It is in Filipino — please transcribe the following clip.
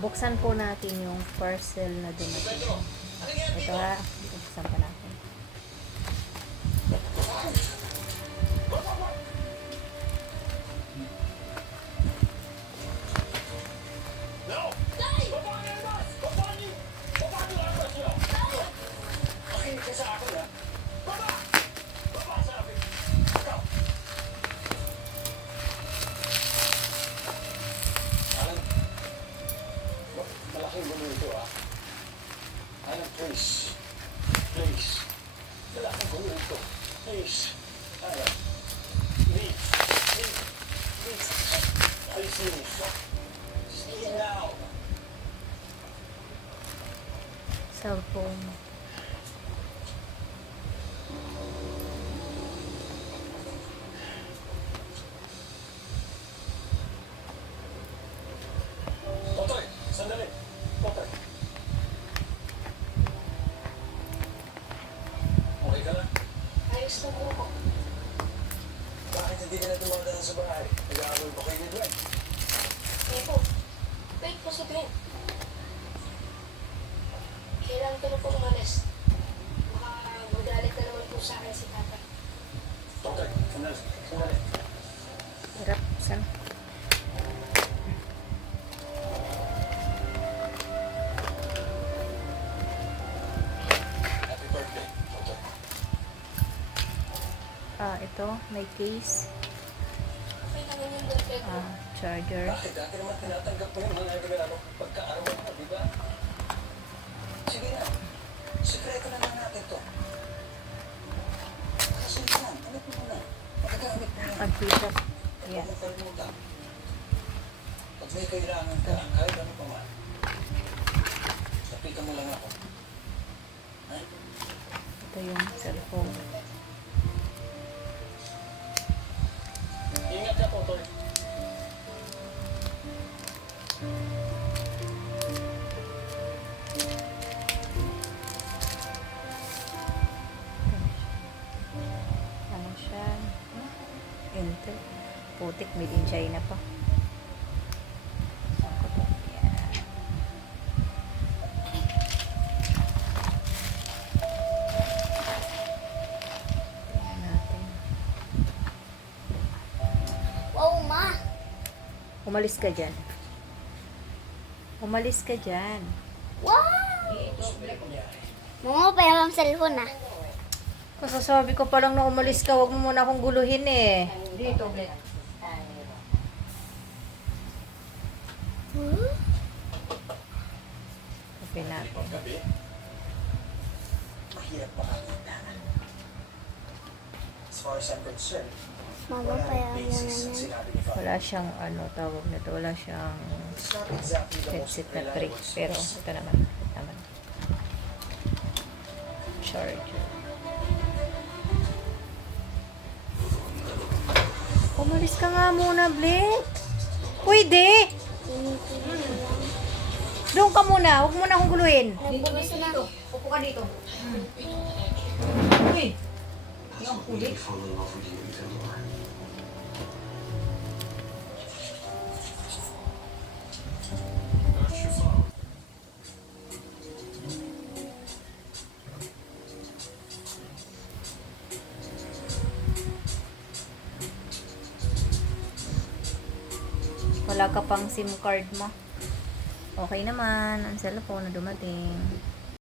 Buksan po natin yung parcel na dumating. Ito ha, buksan pa natin. Malaking gulo ito ah. Ayan, please. Please. Malaking gulo ito. Please. Ayan. Leave. Leave. Leave. Please leave. Stay now. Cellphone. Totoy, sandali. Totoy. Okay ka lang? Ayos na po ako. Bakit hindi ka na tumadaan sa bahay? Nag-aaral pa kayo ni Gwen. Eh po, wait po si Glenn. Kailangan ko na po umalis. Baka magalit na naman po sa akin si Tata. Totoy, sandali. Sandali. Hirap, buksan. Happy birthday, Totoy. Ito, may case. Okay naman yung birthday ko. Charger. Bakit dati naman tinatanggap mo yung mga regalo pagka-araw mo, di ba? Sige na. Sekreto na lang natin to. Kasi yan, ano po muna? Magagamit mo yan. Pag-titap. Huwag Yes. mong kalimutan. Pag may kailangan ka, kahit ano pa man, lapitan mo lang ako. Ha? Ito yung cellphone. Ingat ka, Totoy. Ano siya? Intel. Putik, made in China pa. Saan ko to? Yan. Tingnan natin. Wow, ma! Umalis ka dyan. Umalis ka dyan. Wow! Mga pa yung cellphone na. Kasasabi ko pa lang na umalis ka, wag mo muna akong guluhin eh. Dito, Glenn. Open natin. Paggabi, mahirap makakita. As far as I'm concerned, Mama wala pa rin yung basis ang sinabi ni Father. Wala siyang ano tawag nito, wala siyang It's not exactly the most headset na trick. reliable Pero source. ito naman. Charger. Umalis ka nga muna, Blake. Pwede. Doon ka muna. Huwag mo na akong guluhin. Nagbukas na. Upo ka dito. Uy! Yung kulit. Wala ka pang SIM card mo. Okay naman. Ang cellphone na dumating.